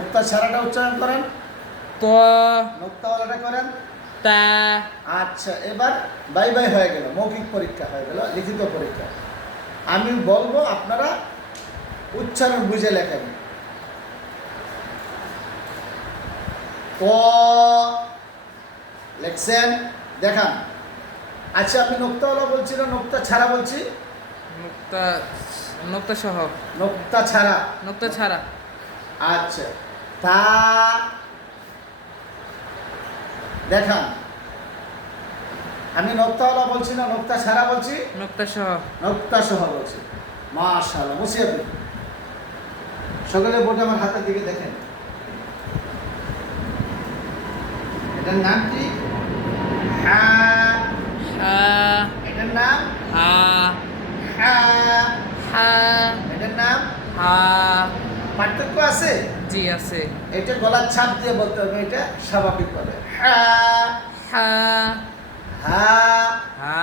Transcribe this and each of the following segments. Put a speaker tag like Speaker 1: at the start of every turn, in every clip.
Speaker 1: নোক্তা ছাড়াটা উচ্চারণ করেন।
Speaker 2: ত
Speaker 1: নোক্তাওয়ালাটা করেন।
Speaker 2: তা
Speaker 1: আচ্ছা এবার বাই বাই হয়ে গেল মৌখিক পরীক্ষা হয়ে গেল লিখিত পরীক্ষা। আমি বলব আপনারা উচ্চারণ বুঝে লেখেন। ক লেখছেন দেখান। আচ্ছা আমি নোক্তাওয়ালা বলছি না নোক্তা ছাড়া বলছি?
Speaker 2: নোক্তা নোক্তা সহ।
Speaker 1: নোক্তা ছাড়া।
Speaker 2: নোক্তা ছাড়া।
Speaker 1: আচ্ছা। তা দেখান। আমি নোক্তাওয়ালা বলছি না নোক্তা ছাড়া বলছি?
Speaker 2: নোক্তা সহ।
Speaker 1: নোক্তা সহ বলছি। মাশাআল্লাহ বসে আপনি। সকলে বোর্ডে আমার হাতের দিকে দেখেন। এটার নাম কি? হ্যাঁ এটার নাম? হ্যাঁ
Speaker 2: হা।
Speaker 1: এটার নাম? পার্থক্য আছে?
Speaker 2: জি আছে।
Speaker 1: এটা গলার ছাপ দিয়ে বলতে হবে এটা স্বাভাবিক বলে হ্যাঁ
Speaker 2: হা।
Speaker 1: হ্যাঁ
Speaker 2: হা।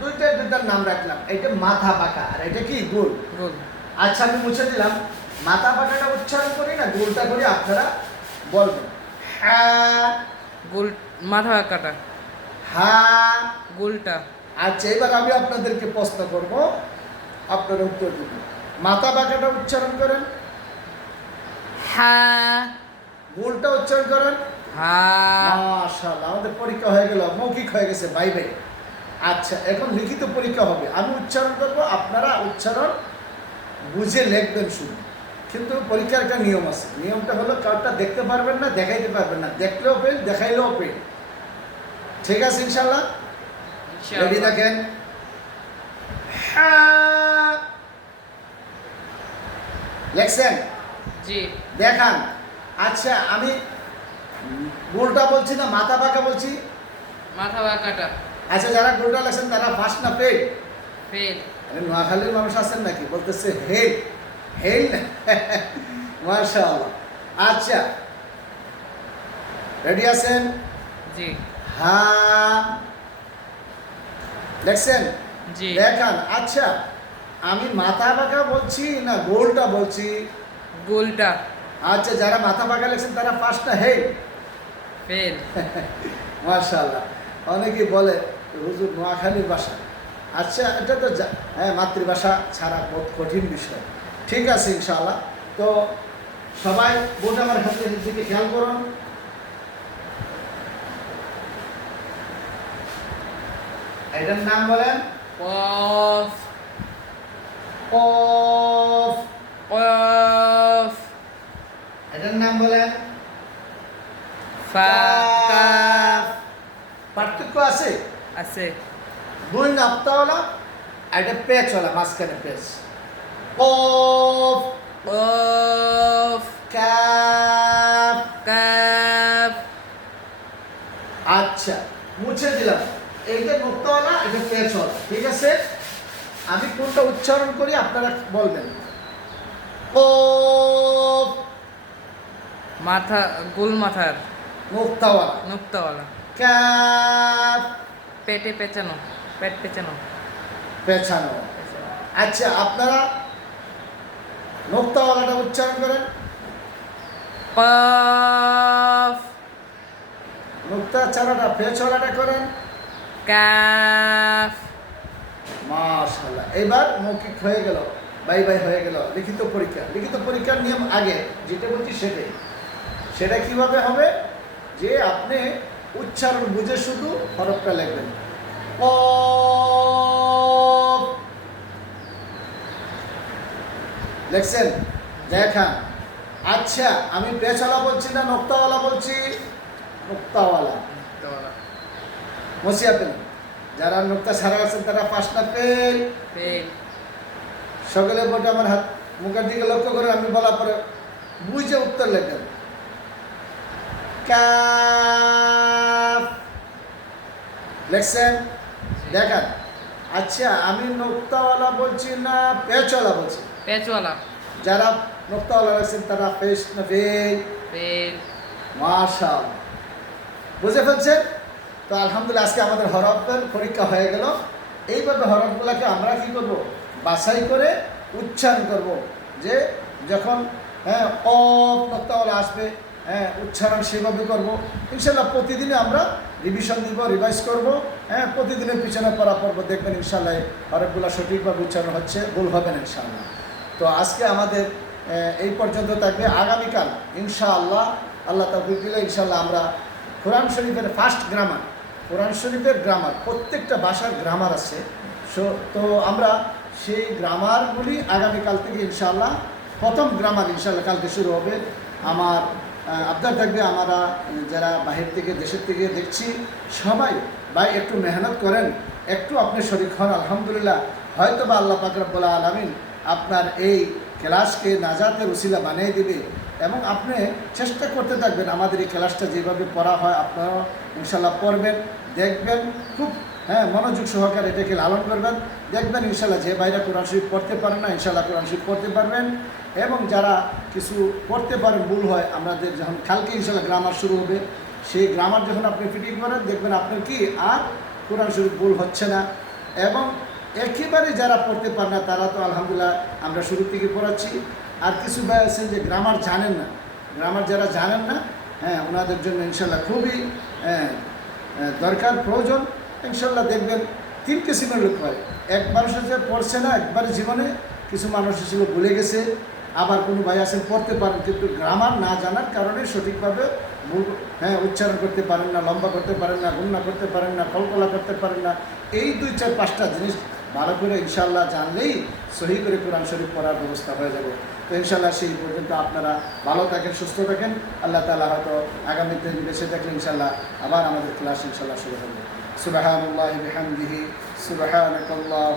Speaker 1: দুইটা দুইটার নাম রাখলাম। এটা মাথা পাকা আর এটা কি? গোল।
Speaker 2: গোল।
Speaker 1: আচ্ছা আমি মুছে দিলাম। মাথা পাকাটা উচ্চারণ করি না গোলটা করি আপনারা বলবেন। হ্যাঁ
Speaker 2: গোল মাথা কাটা
Speaker 1: হ্যাঁ
Speaker 2: গোলটা।
Speaker 1: আচ্ছা এবার আমি আপনাদেরকে প্রশ্ন করব। আপনারা উত্তর দিবেন। মাথা পাকাটা উচ্চারণ করেন।
Speaker 2: হা
Speaker 1: গোলটা উচ্চারণ করেন।
Speaker 2: হা।
Speaker 1: মাশাআল্লাহ আমাদের পরীক্ষা হয়ে গেল মৌখিক হয়ে গেছে বাই বাই আচ্ছা এখন লিখিত পরীক্ষা হবে। আমি উচ্চারণ করব আপনারা উচ্চারণ বুঝে লিখবেন শুধু। কিন্তু পরীক্ষার একটা নিয়ম আছে। নিয়মটা হলো কাউটা দেখতে পারবেন না দেখাইতে পারবেন না। দেখলেও পেন দেখাইলেও পেন ঠিক আছে ইনশাল্লাহ রেডি থাকেন হ্যাঁ। লেখছেন? দেখান। আচ্ছা আমি গোলটা বলছি না মাথা পাকা বলছি?
Speaker 2: মাথা কাটা
Speaker 1: আচ্ছা যারা গোলটা লেখছেন তারা ফার্স্ট না পেড
Speaker 2: ফেল।
Speaker 1: আরে নোয়াখালীর মানুষ আছেন নাকি? বলতেছে হেল। হেল? মাশাআল্লাহ। আচ্ছা। রেডি আছেন?
Speaker 2: জি।
Speaker 1: হ্যাঁ দেখছেন?
Speaker 2: জি।
Speaker 1: দেখান। আচ্ছা আমি মাথা পাকা বলছি না গোলটা বলছি?
Speaker 2: গোলটা।
Speaker 1: আচ্ছা যারা মাথা পাকা লেখছেন তারা ফার্স্টটা হেল
Speaker 2: ফেল।
Speaker 1: মাশাআল্লাহ। অনেকেই বলে হুজুর নোয়াখালীর ভাষা। আচ্ছা এটা তো হ্যাঁ মাতৃভাষা ছাড়া বহুত কঠিন বিষয়। ঠিক আছে ইনশাআল্লাহ। তো সবাই বোট আমার হাতের দিকে খেয়াল করুন। এটার নাম বলেন?
Speaker 2: কফ।
Speaker 1: কফ এটার নাম বলেন। পার্থক্য আছে?
Speaker 2: আছে।
Speaker 1: আর এটা পেঁচওয়ালা মাঝখানে পেঁচ। কফ।
Speaker 2: কফ।
Speaker 1: আচ্ছা মুছে দিলাম। এইটা মুক্তওয়ালা এটা পেঁচওয়ালা ঠিক আছে? আমি কোনটা উচ্চারণ করি আপনারা বলবেন। কফ
Speaker 2: মাথা গোল মাথার।
Speaker 1: মুক্তাওয়ালা।
Speaker 2: নুক্তাওয়ালা
Speaker 1: কাফ
Speaker 2: পেটে পেঁচানো পেট পেঁচানো।
Speaker 1: পেছানো আচ্ছা আপনারা নোক্তাওয়ালাটা উচ্চারণ করেন।
Speaker 2: কফ
Speaker 1: নোক্তা চালাটা পেছওয়ালাটা করেন।
Speaker 2: কাফ
Speaker 1: মাশাল্লাহ এবার মৌখিক হয়ে গেল বাই বাই হয়ে গেল লিখিত পরীক্ষা। লিখিত পরীক্ষার নিয়ম আগে যেটা বলছি সেটাই। সেটা কীভাবে হবে? যে আপনি উচ্চারণ বুঝে শুধু হরফটা লিখবেন। ক লেখছেন? দেখান আচ্ছা আমি পেছালা বলছি না নোক্তাওয়ালা বলছি? নোক্তাওয়ালা। মসিয়া পেল যারা নোক্তা সারা আছেন তারা পাঁচটা পেল সকলে বটে আমার হাত মুখের দিকে লক্ষ্য করে আমি বলার পরে বুঝে উত্তর লেখেন কাফ। লেখছেন দেখান। আচ্ছা আমি নোক্তাওয়ালা বলছি না পেচওয়ালা বলছি?
Speaker 2: পেঁচওয়ালা।
Speaker 1: যারা নোক্তাওয়ালা লেখছেন তারা পেশ না পেল
Speaker 2: ফেল
Speaker 1: মাশাল। বুঝে ফেলছেন? তো আলহামদুলিল্লাহ আজকে আমাদের হরফের পরীক্ষা হয়ে গেল। এইভাবে হরফগুলোকে আমরা কি করব? বাছাই করে উচ্চারণ করব। যে যখন হ্যাঁ অফ নক্তাওয়ালা আসবে হ্যাঁ উচ্চারণ সেভাবে করব। ইনশাল্লাহ প্রতিদিনে আমরা রিভিশন দিব রিভাইজ করব। হ্যাঁ প্রতিদিনের পিছনে পড়া পড়ব দেখবেন ইনশাল্লাহ হরফগুলো সঠিকভাবে উচ্চারণ হচ্ছে, ভুল হবে না ইনশাল্লাহ। তো আজকে আমাদের এই পর্যন্ত থাকবে। আগামীকাল ইনশাআল্লাহ, আল্লাহ তৌফিক দিলে ইনশাল্লাহ আমরা কোরআন শরীফের ফার্স্ট গ্রামার কোরআন শরীফের গ্রামার প্রত্যেকটা ভাষার গ্রামার আছে। সো তো আমরা সেই গ্রামারগুলি আগামীকাল থেকে ইনশাআল্লাহ, প্রথম গ্রামার ইনশাআল্লাহ কালকে শুরু হবে। আমার আবদার থাকবে আমরা যারা বাহির থেকে, দেশের থেকে দেখছি, সবাই ভাই একটু মেহনত করেন, একটু আপনি শরীর হন, আলহামদুলিল্লাহ। হয়তো বা আল্লাহ পাকরবুল আলমিন আপনার এই ক্লাসকে নাজাতের উসিলা বানিয়ে দিবে এবং আপনি চেষ্টা করতে থাকবেন আমাদের এই ক্লাসটা যেভাবে পড়া হয়, আপনারাও ইনশাল্লাহ পড়বেন, দেখবেন, খুব হ্যাঁ মনোযোগ সহকারে এটাকে লালন করবেন। দেখবেন ইনশাল্লাহ যে বাইরে কোরআন শরীফ পড়তে পারেন না, ইনশাল্লাহ কোরআন শরীফ পড়তে পারবেন। এবং যারা কিছু পড়তে পারেন ভুল হয় আমাদের যখন কালকে ইনশাল্লাহ গ্রামার শুরু হবে সেই গ্রামার যখন আপনি ফিটিং করেন দেখবেন আপনার কি আর কোরআন শরীফ ভুল হচ্ছে না। এবং একেবারে যারা পড়তে পারে না তারা তো আলহামদুলিল্লাহ আমরা শুরু থেকে পড়াচ্ছি। আর কিছু ভাই আছেন যে গ্রামার জানেন না। গ্রামার যারা জানেন না হ্যাঁ ওনাদের জন্য ইনশাল্লাহ খুবই হ্যাঁ, দরকার প্রয়োজন। ইনশাল্লাহ দেখবেন তিন কিসিমের লোক হয়। এক মানুষ যে পড়ছে না একবারে জীবনে কিছু মানুষ ছিল ভুলে গেছে। আবার কোনো ভাই আছেন পড়তে পারেন, কিন্তু গ্রামার না জানার কারণে সঠিকভাবে মূল হ্যাঁ উচ্চারণ করতে পারেন না, লম্বা করতে পারেন না গুন্না করতে পারেন না, কলকলা করতে পারেন না, এই দুই, চার, পাঁচটা জিনিস ভালো করে ইনশাল্লাহ জানলেই সহি করে কোরআন শরীফ করার ব্যবস্থা হয়ে যাবে। তো ইনশাল্লাহ সেই পর্যন্ত আপনারা ভালো থাকেন, সুস্থ থাকেন। আল্লাহ তালা হয়তো আগামী দিন বেঁচে থাকলে ইনশাল্লাহ আবার আমাদের ক্লাস ইনশাল্লাহ শুরু হবে। সুবাহ বিহামদিহি সুবাহানকাল্লাহ